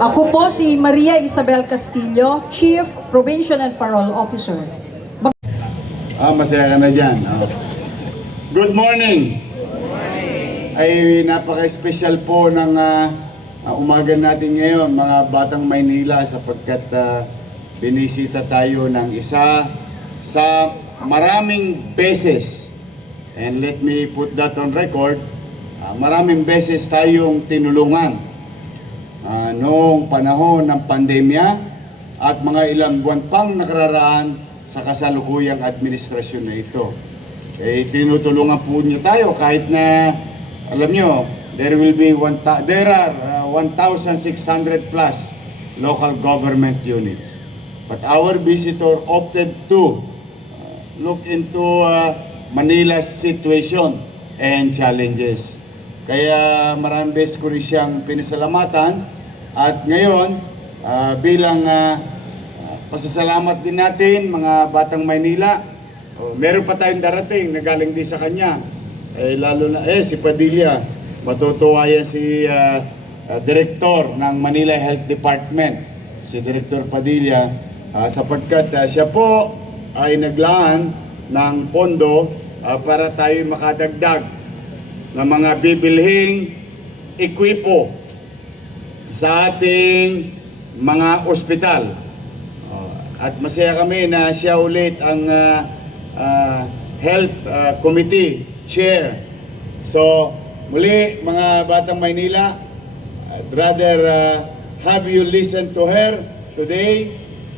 Ako po si Maria Isabel Castillo, Chief Probation and Parole Officer. Masaya ka na dyan. Good morning! Ay napaka-special po ng umaga natin ngayon, mga Batang Maynila, sapagkat binisita tayo ng isa sa maraming beses. And let me put that on record, maraming beses tayong tinulungan noong panahon ng pandemya at mga ilang buwan pang nakararaan sa kasalukuyang administrasyon na ito. Tinutulungan po niyo tayo kahit na, alam niyo, there are 1,600 plus local government units. But our visitor opted to look into Manila's situation and challenges. Kaya maraming beses ko rin siyang pinasalamatan at ngayon bilang pasasalamat din natin mga Batang Maynila, meron pa tayong darating na galing din sa kanya. Lalo na si Padilla, matutuwa yan si Director ng Manila Health Department, si Director Padilla, sapagkat siya po ay naglaan ng pondo para tayo makadagdag ng mga bibilhing ekwipo sa ating mga ospital. At masaya kami na siya ulit ang Health Committee Chair. So, muli mga Batang Maynila, I'd rather have you listen to her today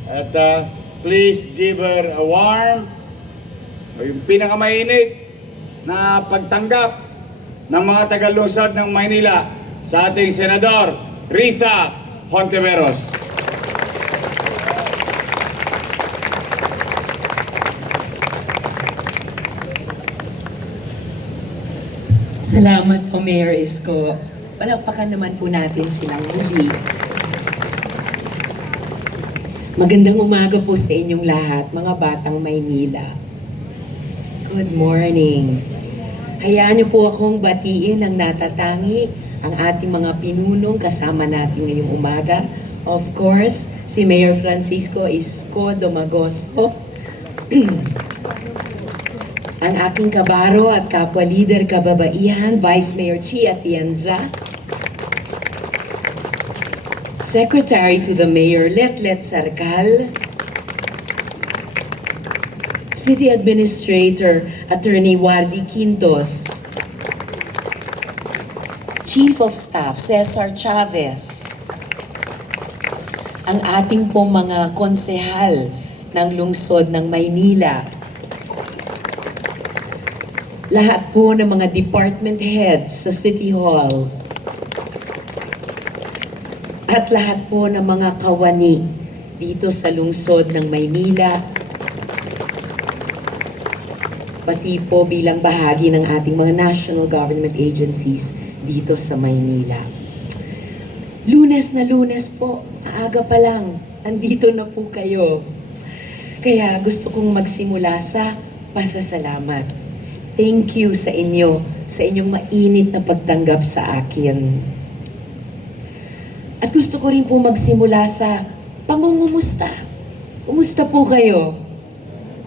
at please give her a warm, yung pinakamainit na pagtanggap ng mga taga-lungsod ng Maynila sa ating Senador Risa Hontiveros. Salamat po, Mayor Isko. Palakpakan naman po natin silang muli. Magandang umaga po sa inyong lahat, mga Batang Maynila. Good morning. Hayaan niyo po akong batiin ang natatangi ang ating mga pinunong kasama natin ngayong umaga. Of course, si Mayor Francisco Isko Domagoso, ang aking kabaro at kapwa-leader kababaihan, Vice Mayor Chi Atienza, Secretary to the Mayor Letlet Sarcal, City Administrator Attorney Wardy Quintos, Chief of Staff Cesar Chavez, ang ating pong mga konsehal ng lungsod ng Maynila, lahat po ng mga department heads sa City Hall, at lahat po ng mga kawani dito sa lungsod ng Maynila, pati po bilang bahagi ng ating mga national government agencies dito sa Maynila. Lunes na Lunes po, maaga pa lang, andito na po kayo. Kaya gusto kong magsimula sa pasasalamat. Thank you sa inyo, sa inyong mainit na pagtanggap sa akin. At gusto ko rin po magsimula sa pangungumusta. Kumusta po kayo?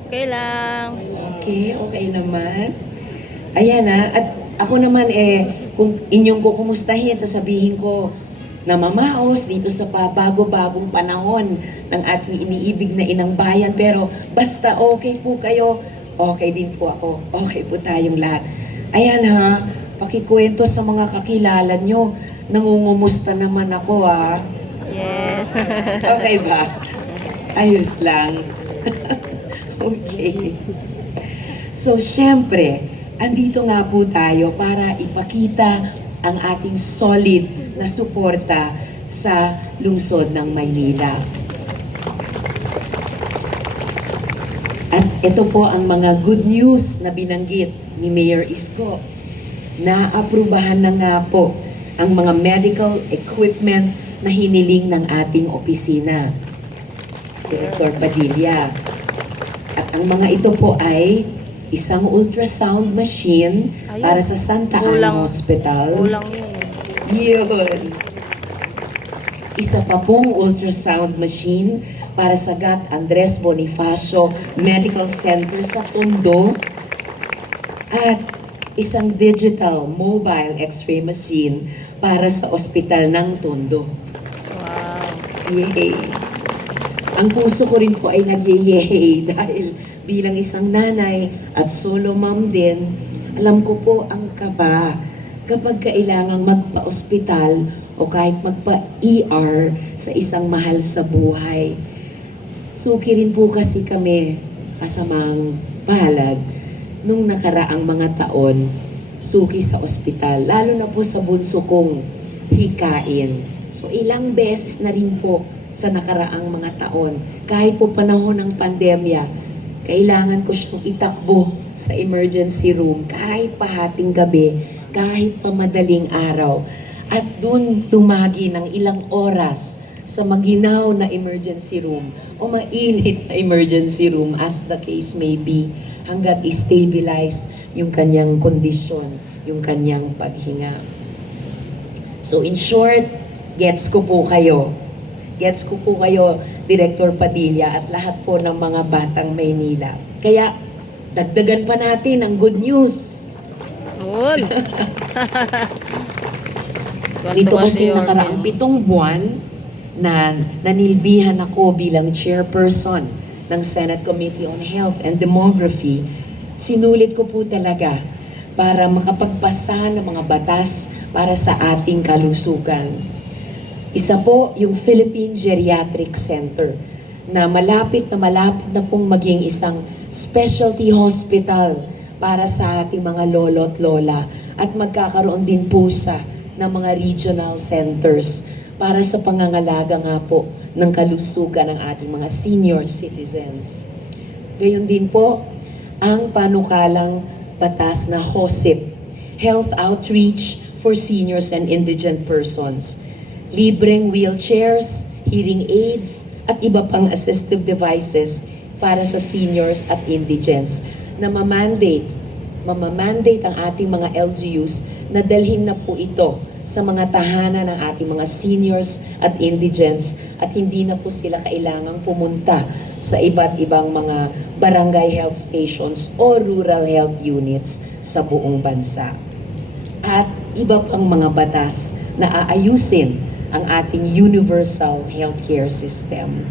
Okay lang. Okay naman. Ayan at ako naman kung inyong kukumustahin, sasabihin ko na mamaos dito sa bago-bagong panahon ng ating iniibig na inang bayan. Pero basta okay po kayo, okay din po ako. Okay po tayong lahat. Ayan pakikwento sa mga kakilala nyo. Nangungumusta naman ako Yes. Okay ba? Ayos lang. Okay. So, syempre, andito nga po tayo para ipakita ang ating solid na suporta sa lungsod ng Maynila. At ito po ang mga good news na binanggit ni Mayor Isko. Naaprubahan na nga po ang mga medical equipment na hiniling ng ating opisina. Director Padilla. At ang mga ito po ay isang ultrasound machine Ayun. para sa Santa Ana Kulang. Hospital. Kulang yun. Yun. Isa pa pong ultrasound machine para sa GAT Andres Bonifacio Medical Center sa Tondo. At isang digital mobile x-ray machine para sa ospital ng Tondo. Wow. Yay! Ang puso ko rin po ay nag-yay dahil bilang isang nanay at solo mom din, alam ko po ang kaba kapag kailangang magpa-ospital o kahit magpa-ER sa isang mahal sa buhay. Suki rin po kasi kami, kasamang palad, nung nakaraang mga taon, suki sa ospital, lalo na po sa bunso kong hikain. So ilang beses na rin po sa nakaraang mga taon, kahit po panahon ng pandemya, kailangan ko siyang itakbo sa emergency room, kahit pahating gabi, kahit pa madaling araw. At dun lumagi ng ilang oras sa maginaw na emergency room o mainit na emergency room as the case may be hanggat i-stabilize yung kanyang kondisyon, yung kanyang paghinga. So in short, gets ko po kayo. Gets ko po kayo, Director Padilla at lahat po ng mga batang Maynila. Kaya dagdagan pa natin ang good news. Good. Nito kasi nakaraang 7 buwan na nanilbihan ako bilang chairperson ng Senate Committee on Health and Demography, sinulit ko po talaga para makapagpasa ng mga batas para sa ating kalusugan. Isa po yung Philippine Geriatric Center na malapit na pong maging isang specialty hospital para sa ating mga lolo at lola at magkakaroon din po sa ng mga regional centers para sa pangangalaga nga po ng kalusugan ng ating mga senior citizens. Gayon din po ang panukalang batas na HOSIP, Health Outreach for Seniors and Indigent Persons. Libreng wheelchairs, hearing aids, at iba pang assistive devices para sa seniors at indigents na mamandate ang ating mga LGUs na dalhin na po ito sa mga tahanan ng ating mga seniors at indigents at hindi na po sila kailangang pumunta sa iba't ibang mga barangay health stations o rural health units sa buong bansa. At iba pang mga batas na aayusin ang ating universal healthcare system.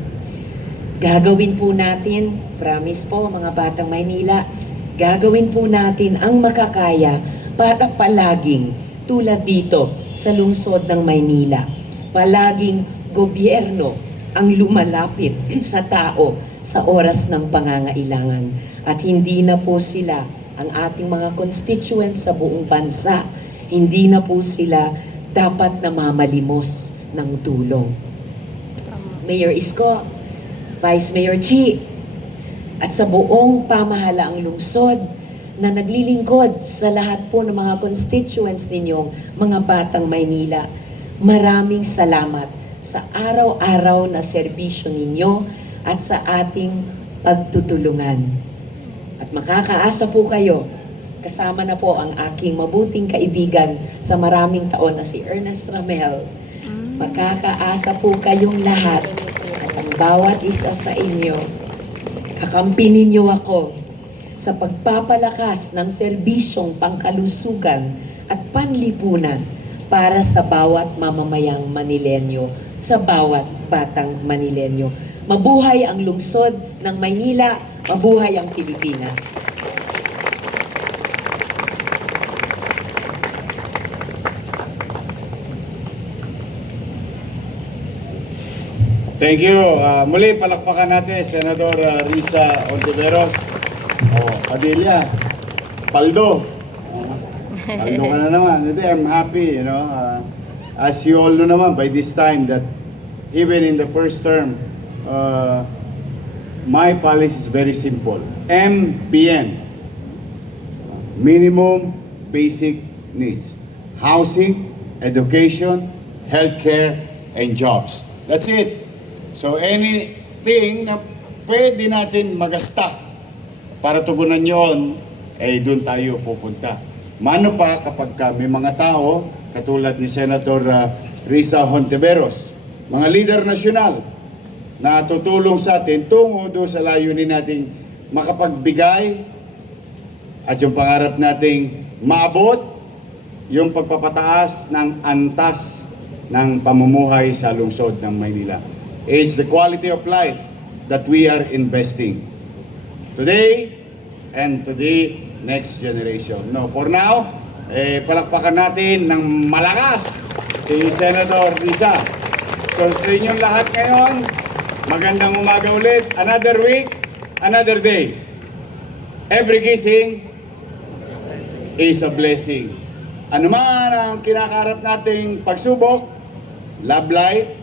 Gagawin po natin, promise po mga batang Maynila, gagawin po natin ang makakaya para palaging tulad dito sa lungsod ng Maynila. Palaging gobyerno ang lumalapit sa tao sa oras ng pangangailangan. At hindi na po sila ang ating mga constituents sa buong bansa. Hindi na po sila dapat namamalimos ng tulong. Mayor Isko, Vice Mayor Chi, at sa buong pamahalaang lungsod na naglilingkod sa lahat po ng mga constituents ninyong mga batang Maynila, maraming salamat sa araw-araw na serbisyo ninyo at sa ating pagtutulungan. At makakaasa po kayo, kasama na po ang aking mabuting kaibigan sa maraming taon na si Ernest Ramel. Makakaasa po kayong lahat at ang bawat isa sa inyo, kakampi ninyo ako sa pagpapalakas ng serbisyong pangkalusugan at panlipunan para sa bawat mamamayang Manilenyo, sa bawat batang Manilenyo. Mabuhay ang lungsod ng Maynila, mabuhay ang Pilipinas. Thank you. Muli, palakpakan natin, Senador Risa Ontiveros. Padilla, Paldo. Paldo ka na naman. Hindi, I'm happy, you know. As you all know naman, by this time, that even in the first term, my policy is very simple. MBN. Minimum Basic Needs. Housing, education, healthcare, and jobs. That's it. So anything na pwede natin magasta para tugunan yon, doon tayo pupunta. Mano pa kapag may mga tao, katulad ni Senator Risa Hontiveros, mga leader nasyonal, na tutulong sa atin tungo doon sa layunin nating makapagbigay at yung pangarap nating maabot yung pagpapataas ng antas ng pamumuhay sa lungsod ng Maynila. It's the quality of life that we are investing today and to the next generation. No, for now, palakpakan natin ng malakas si Senator Risa. So sa inyong lahat ngayon, magandang umaga ulit. Another week, another day. Every gising is a blessing. Ano man ang kinakarap nating pagsubok, love life,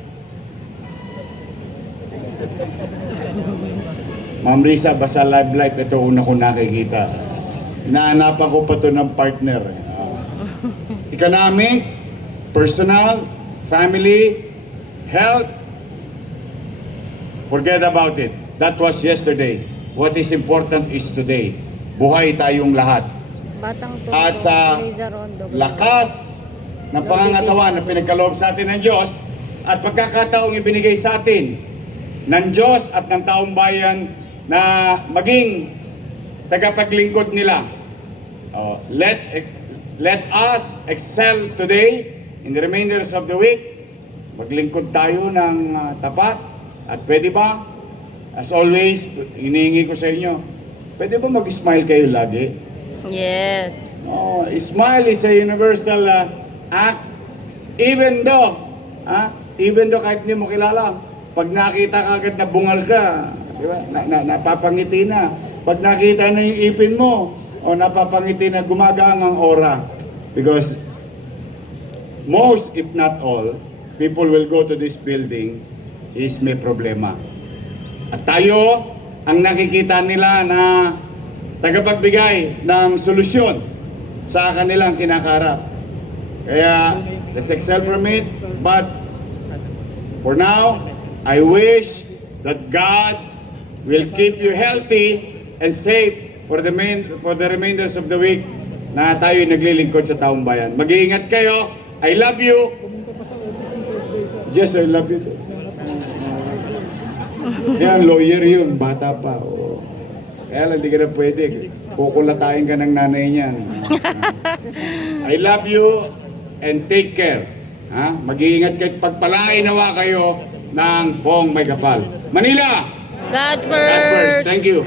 Ma'am Risa, basta love life, ito una ko nakikita. Inaanapan ko pa ito ng partner. Economic, personal, family, health, forget about it. That was yesterday. What is important is today. Buhay tayong lahat. Batang to. At sa lakas ng pangangatawan na pinagkaloob sa atin ng Diyos at pagkakataong ibinigay sa atin ng Diyos at ng taong bayan na maging tagapaglingkod nila. Let us excel today in the remainders of the week. Maglingkod tayo ng tapat. At pwede ba, as always, hinihingi ko sa inyo, pwede ba mag-smile kayo lagi? Yes. No, smile is a universal act. Even though kahit hindi mo kilala, pag nakita ka agad na bungal ka, di ba? Napapangiti na. Pag nakita na yung ipin mo, o napapangiti na gumagaan ang aura. Because most, if not all, people will go to this building is may problema. At tayo, ang nakikita nila na tagapagbigay ng solusyon sa kanilang kinakarap. Kaya, let's excel from it. But, for now, I wish that God will keep you healthy and safe for the remainders of the week na tayo naglilingkod sa taong bayan. Mag-iingat kayo. I love you. Yes, I love you. Yan, lawyer yun. Bata pa. Oh. Kaya lang, di ka na pwede. Kukulatayin ka ng nanay niyan. I love you and take care. Mag-iingat kayo. Pagpalain nawa kayo ng Pong May Kapal. Manila! God God first. first. Thank you.